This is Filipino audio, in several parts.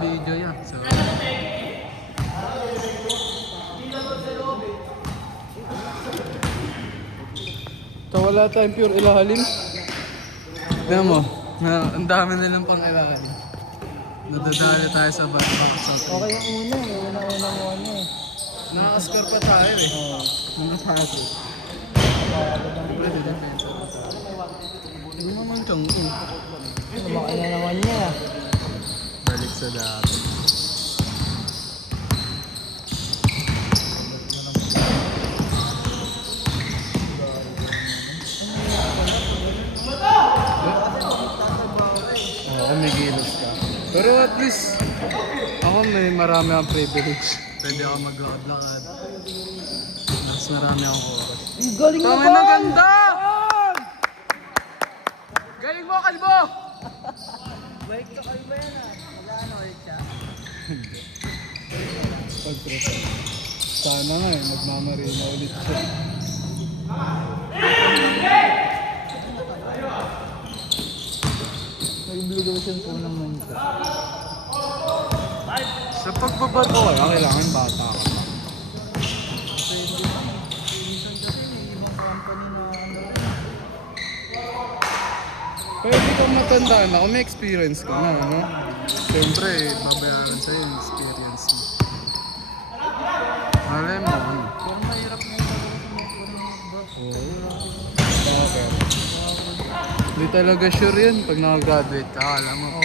video yan. So, wala tayong pure ilalim. Tignan mo, ang dami nilang pang ilalim. Nadadali tayo sa back shot. Okay yung una eh. Una mo ano eh. Naka-score pa tayo eh. Oo. Naka-paso. Pwede depensa pa tayo. Hindi naman kang Lumaki na naman niya. balik sa dati. Oo, may gilos ka. Pero at least, ako may marami akong privilege. Pwede ako maglakad-lakad. Mas marami akong oras. Galing Tama na ganda! Galing mo, kalbo! Balik ka kayo ba yan ah? Mag-ano ulit siya? Pag-presa. Sana nga eh, magmamarina ulit siya. Nag-obligation po naman siya. Sa pagbabato ko, kailangan bata ka. Minsan kasi may ibang company na ano. Pwede kang matandaan ako, may experience ka na, ano? Siyempre, babayaran sa'yo yung experience mo. Malay mo, ano? Pero mahirap na yung bro. Okay. Hindi talaga sure yun pag nakagraduate ka, alam mo.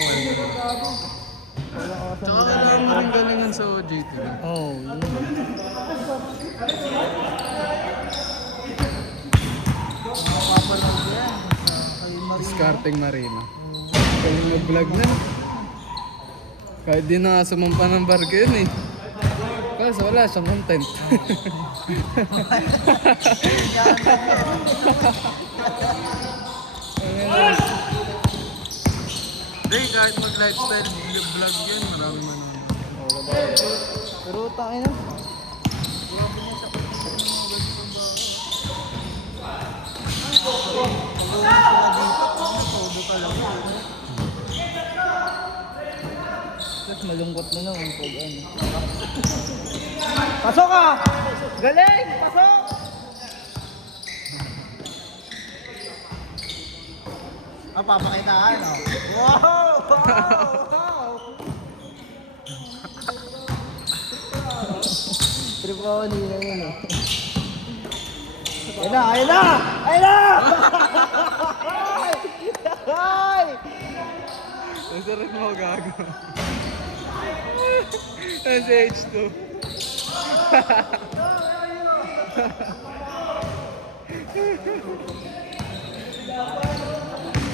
Tsaka kailangan mo rin galingan sa OJT. Oo, yun. Makapapanood yan. Kay Marina. Discarding Marina. Galing mag-vlog na. Kahit di na sumampa ng barko yun eh. Kasi wala siyang content. Hindi, kahit mag-lifestyle vlog yan, marami manonood. Pero tayo na. Grabe niya sa tapos malungkot na naman pag ano. Pasok ka! Galing! Pasok! Papakitaan oh. Wow! Wow! Trip ako nila yun eh. Ayun na! Ayun na! Ayun na! Ay! Nasa rin mo gago. Nasa H2.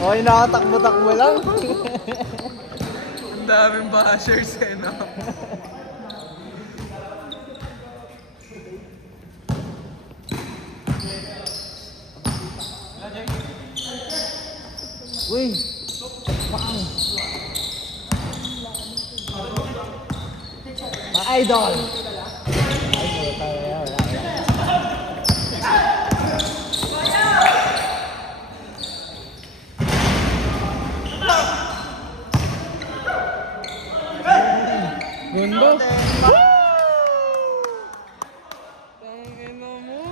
Okay, nakatakbo-takbo lang. Ang daming bashers eh, no? Uy! Bang! Mga idol! Ganda! Tangina mo!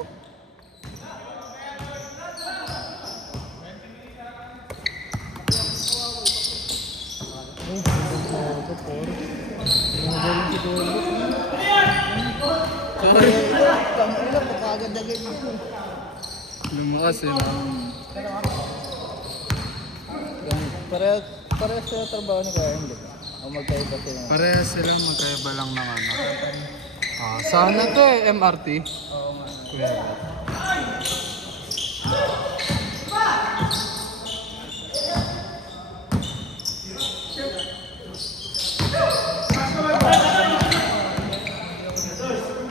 Tangina, magkaganda-ganda yun. Lumakas eh, no? Parehas sa trabaho ni Kaya hindi ba? O magkaiba sila? Parehas sila, magkaiba lang ng ano. Sana to eh, MRT. Oo nga. Kuya.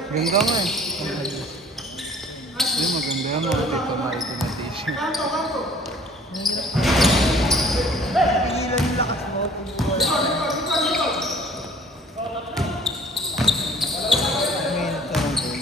Ganda nga eh. Yung maganda yan, mga tito marito na t-shirt. Pigilan yung lakas mo. Minute na lang po.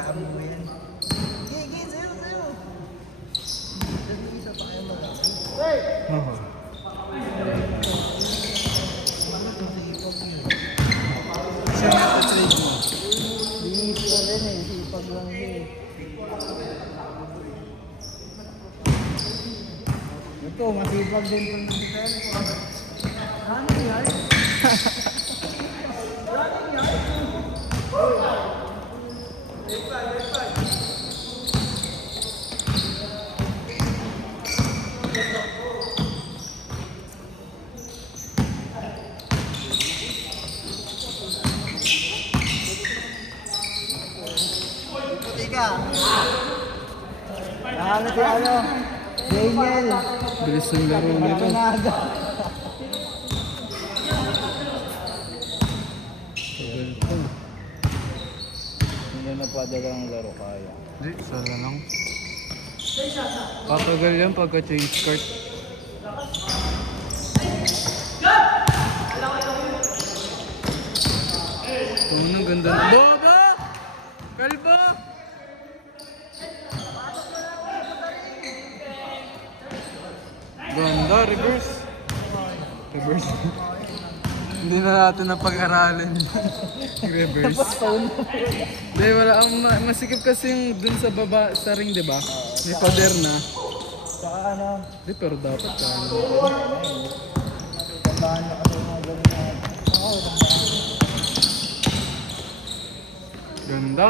Hayaan mo yan. Sige, sa'yo. Kasi isa pa kayo mag-aamay. Oo. Siya nga pa-trade mo. Linis pa rin eh. Sipag lang yun eh. Ito, masipag din po ng defense. Ano yan? Puti ka. Ano si ano? Daniel. Bilis ng laro nito. Panado. Tagal to. Hindi na pa dalang laro kaya. Hindi, sana lang. Patagal yan pagka change card. Ang ganda na. Bobo! Kalbo! Ganda, reverse. Reverse. Hindi na natin napag-aralin. Reverse. Hindi, wala. Ang masikip kasi yung dun sa baba, sa ring, di ba? May pader na. Saka ano, Di, pero dapat ka. tandaan na kasi mga ganun na. Oo, tandaan. Ganda.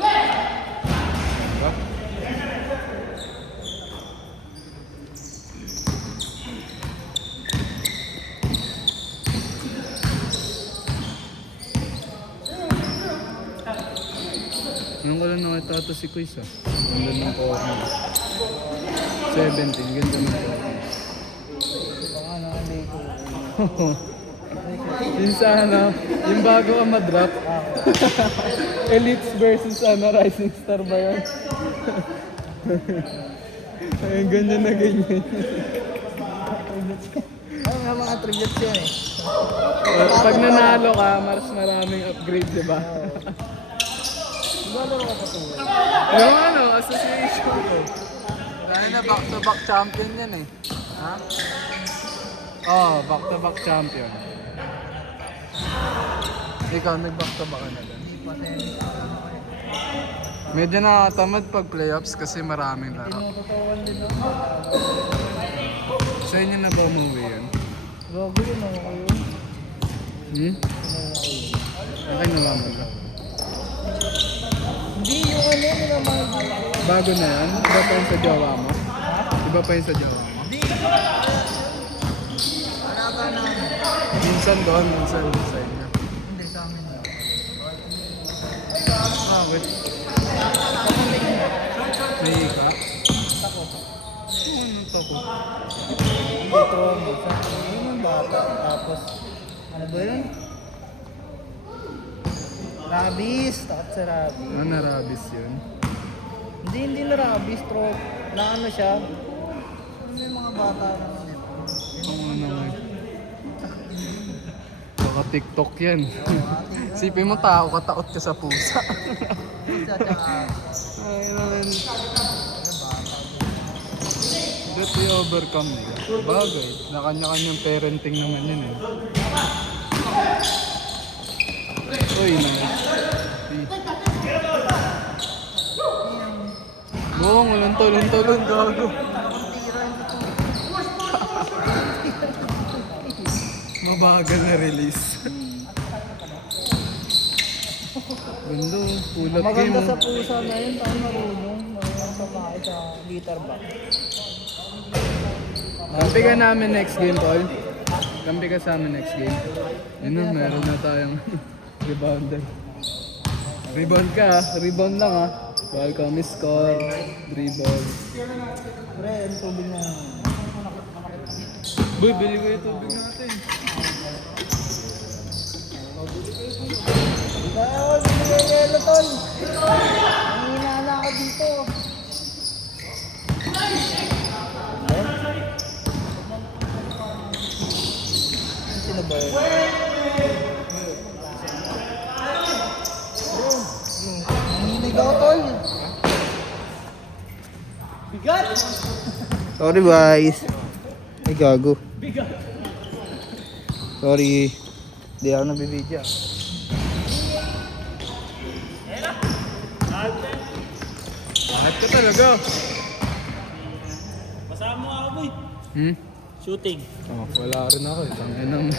Ganda. Anong ka lang nakita ito si Kuis ah? Ganda ng corner. 17, ganda ng corner. Saka ano, hindi ko. Yung sa ano, yung bago ka ma-drop. Elites versus ano, Rising Star ba yun? Ayun, ganyan na ganyan. Ano nga mga tributes yun eh. Pag nanalo ka, mas maraming upgrade, di ba? Lalo ka pa tuloy. Yung ano, association ko. Dahil na back-to-back champion yan eh. Ha? Oo, back-to-back champion. Ikaw, nag-back-to-back ka na din. Hindi pa tennis. Medyo nakatamad pag playoffs kasi maraming laro. Tinututuan din ako. Sa inyo na ba umuwi yun? Gago yun ako kayo. Okay na lang ba? Hindi yung ano, yung naman. Bago na yan? Iba pa yun sa jowa mo? Iba pa yun sa jowa mo? Hindi. Alaga na. Minsan doon, minsan doon sa inyo. Hindi sa amin na. Bakit? May ka? Tako. Ano to ko? Hindi trauma. Yun ang bata. Tapos, ano ba yun? Rabies. Takot sa rabies. Ah, narabis yun. Hindi na rabies. Stroke. Na ano siya. Ano yung mga bata naman yun? Ang ano nga. Baka TikTok yan. Sipin mo tao ka, taot ka sa pusa. Ay, naman. That we overcome nila. Bagay. Na kanya-kanyang parenting naman yun eh. Uy, nice. Buong, walang tulong-tulong, gago. Mabagal na release. Ganda, pull up game. Maganda sa pusa na yun. Tayo marunong. Marunong sa bahay sa guitar ba? Kampi ka namin next game, Paul. Kampi ka sa amin next game. Yun na, meron na tayong rebounder. Rebound ka, rebound lang ah. Bawal ka miss-score, dribble. Pre, yung tubig na. Boy, bili ko yung tubig natin. Kaya ako binigay yelo, tol. Nangina na ako dito. Sino ba yun? Yung Sorry guys. Ay gago. Sorry. Hindi ako nabibidya. At ka talaga. Masama mo ako boy. Shooting. Oh, wala rin ako eh. Tanginang.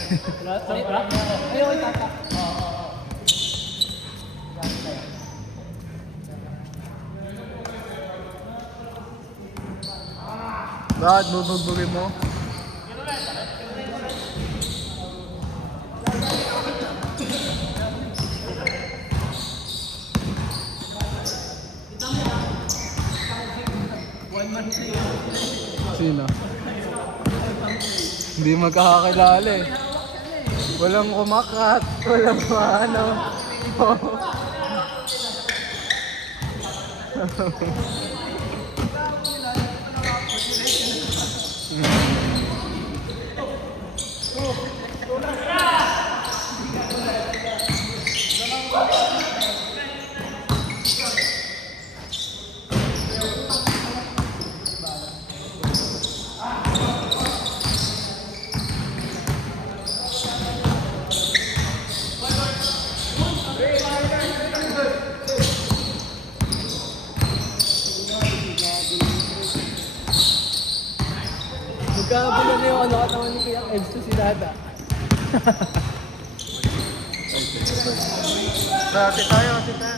Ayaw, tata. Bakit bubugbugin mo? Sino? Hindi magkakakilala eh. Walang kumakat, walang ano. Magkakabulan na yung ano katawan ni Kuya Ebs to si Dada. Dati tayo, kita.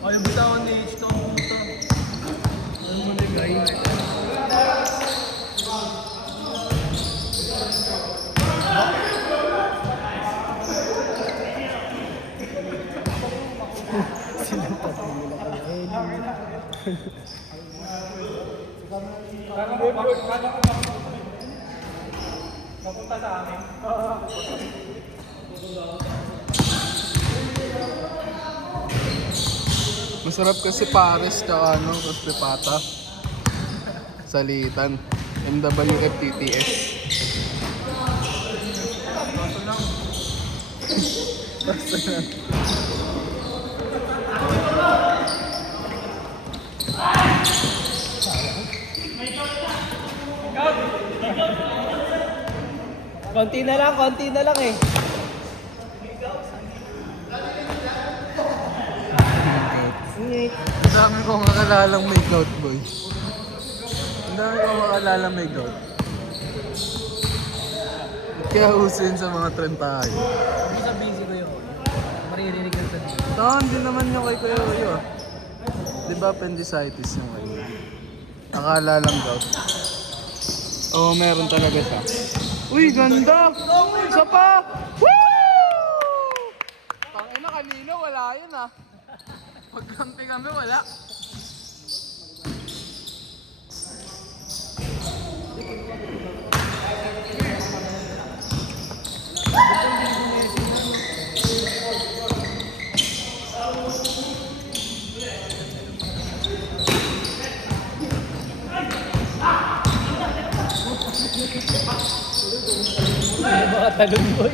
Ayaw bitawan ni H to ang puto. Ano mo na guys? Masarap kasi Paris tsaka ano, kasi pata. Salitan. MWFTTS. Basta lang. Konti na lang eh. Ang dami kong makalalang may gout, boy. Ang dami kong makalalang may gout. Kaya uso yun sa mga trend tayo. Hindi sabihin si Kuya Oyo. Maririnig ka sa dito. Hindi naman yung kay Kuya Uyo ah. Di ba appendicitis yung kanya? Akala lang gout. Oo, meron talaga siya. Uy, ganda! Isa pa! Woo! Tangina kanina, wala yun ah. Pagkampi kami, wala. Baka talon boy.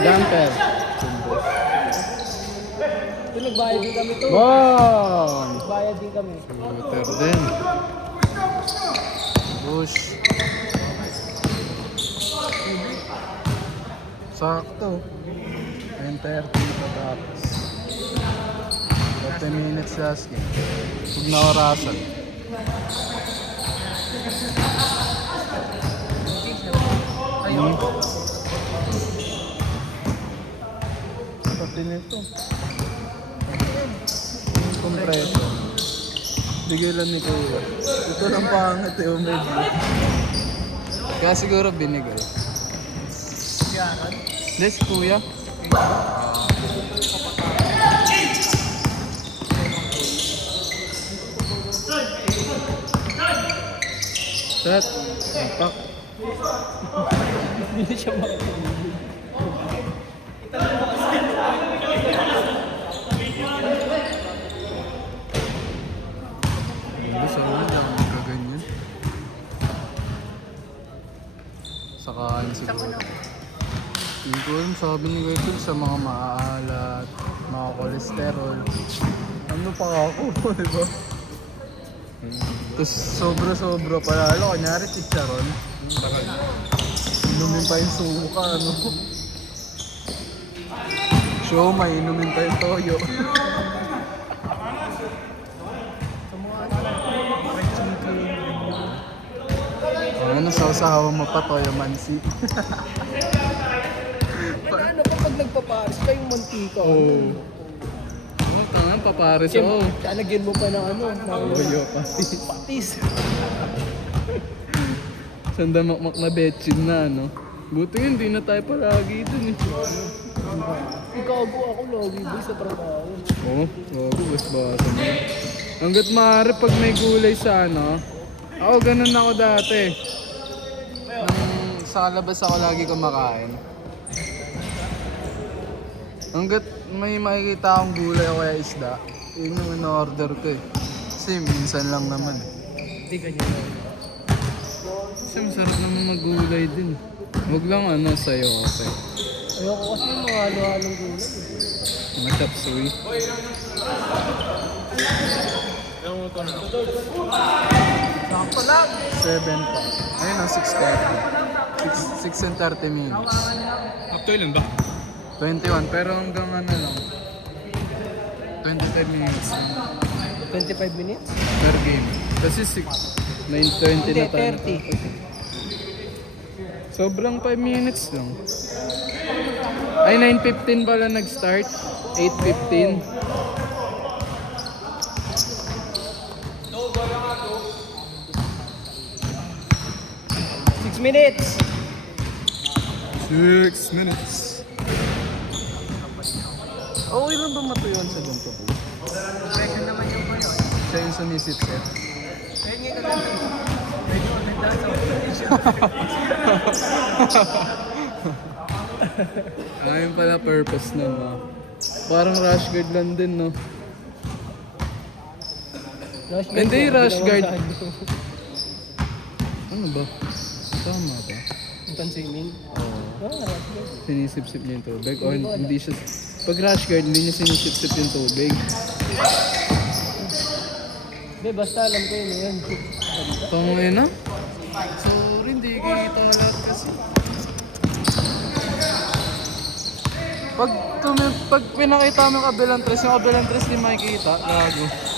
Jumper. Ito nagbayad din kami to. Wow! Nagbayad din kami. Shooter din. Push. Sakto. 10:30 patapos. 30 minutes last game. Huwag na orasan. Ayun. Pati nito. Kompreso. Bigilan ni Kuya. Ito lang pangit eh, medyo. Kaya siguro binigay. Yaran. Hindi, si Kuya. Set. Impact. Hindi siya makikinig. Hindi, sa mga lang nagkaganyan. Sakaan siguro. Hindi ko alam, sabi ni Kuya Phil, sa mga maaalat, mga kolesterol. Ano pa ako, di ba? Tapos sobra-sobra pa lalo. Kunyari chicharon. Inumin pa yung suka, ano? Siomay, inumin pa yung toyo. Ano, sausahawan mo pa toyo mansi. Ano pa pag nagpapares ka yung mantika? Oh. Oh, tanga, papares ako. Lalagyan mo pa ng ano, ng Toyo pati. patis. Sanda makmak na betchin na, no? Buti yun, di na tayo palagi dun eh. Ikago ako lagi boy sa trabaho. Oo, bago, bas-basa mo. Hanggat maaari pag may gulay sa ano, ako ganun ako dati. Nung sa labas ako lagi kumakain. Hanggat may makikita akong gulay o kaya isda, yun yung in-order ko eh. Kasi minsan lang naman eh. Hindi ganyan lang. Kasi masarap naman maggulay din. Huwag lang ano sa'yo, okay. Ayoko kasi yung mga halo-halong gulay. Mga chop suey. Sakto lang. 7 pa. Ayun ang 6:30. 6 and 30 minutes. Up to ilan ba? 21, pero hanggang ano lang. 25 minutes lang 25 minutes? per game. Kasi 9:20 Hindi, na tayo. 30. Sobrang 5 minutes lang. Ay, 9:15 pala nag-start. 8:15. Minutes. 6 minutes. Okay lang ba matuyon sa ganito po? Pwede naman yung ba yun? Siya yung sumisip-sip. Ayun nga kaganda. Medyo maganda sa Ayun pala purpose na no. Parang rush guard lang din no. Hindi, rush guard. Ano ba? Tama ba? Yung pansinin. Oo. Rush guard. Sinisip-sip niya yung tubig. O hindi siya... Pag rush guard, hindi niya sinisip-sip yung tubig. Hindi, basta alam ko yun. Pangayon na? Sorry, hindi kita lahat kasi. Pag pinakita mo yung kabilang tres, yung kabilang tres di makikita. Gago.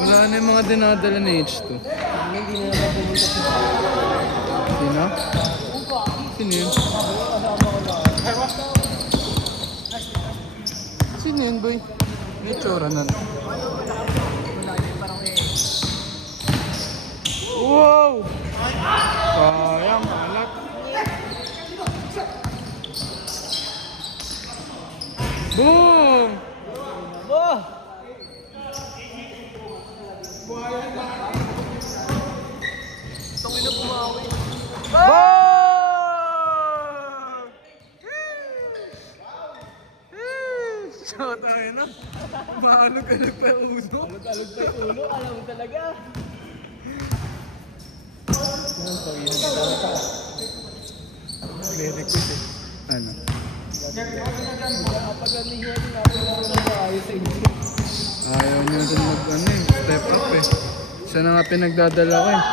Wala na yung mga dinadala na H2. Hindi na naman pumunta sa Sino? Sino yun? Sino yun, boy? May tsura na. Wow! Sayang, alat. Boom! Oh! Itong ina bumawi. Boom! Shot tayo na. Maalog-alog pa yung uso. Alog pa yung ulo, alam mo talaga. Re-request eh. Ano? Kapag ano yun, natin lang ayos sa inyo. Ayaw niya din mag ano eh, step up eh. Siya na nga pinagdadala ko eh.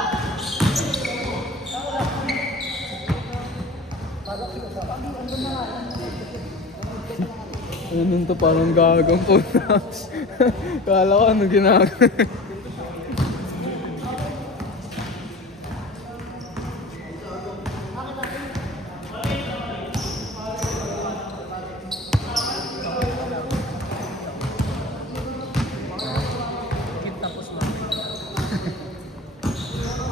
Ano to parang gagang po na. Kala ko ano ginagawa.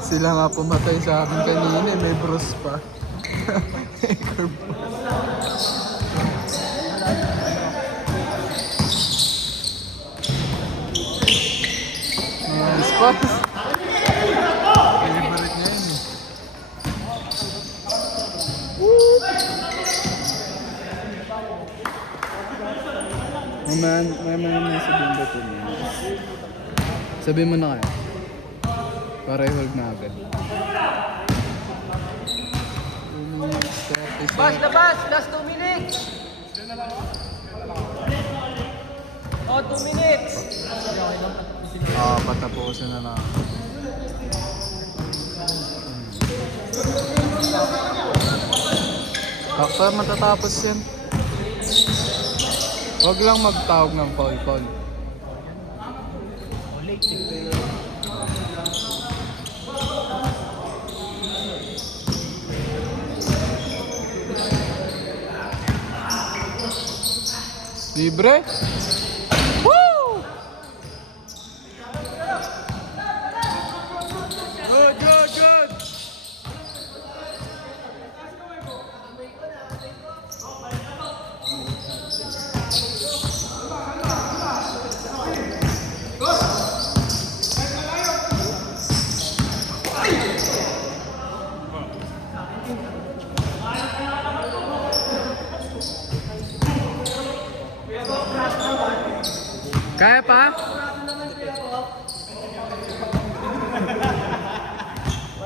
Sila nga pumatay sa akin kanina eh, may bruise pa. Spot. Favorite niya yun eh. May sabihin ba 2 minutes? Sabihin mo na kayo. Para i-hold na agad. 2 minutes, 30 Bas, seconds. labas! Last 2 minutes! Oh, 2 minutes! Patapusin na lang. After matatapos yan. Huwag lang magtawag ng call. Libre? Woo! Good! Kaya pa?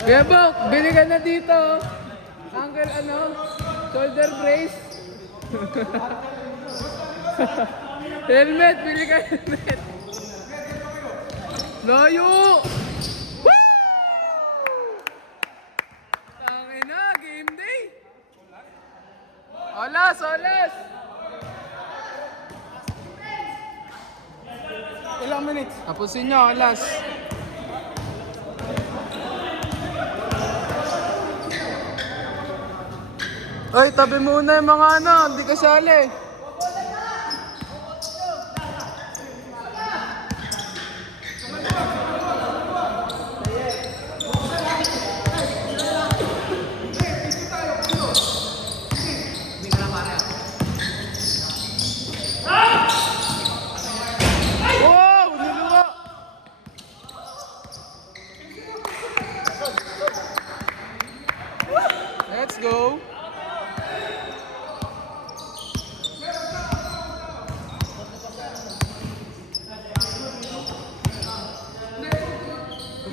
Kuya Bok, bili ka na dito. Uncle, shoulder brace. Helmet, bili ka helmet. Layo! Woo! Tangina, game day. Olas! Ilang minutes? Tapusin nyo, olas. Ay, tabi muna yung mga hindi kasali. Wow! Niluwa! Let's go!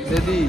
Ready?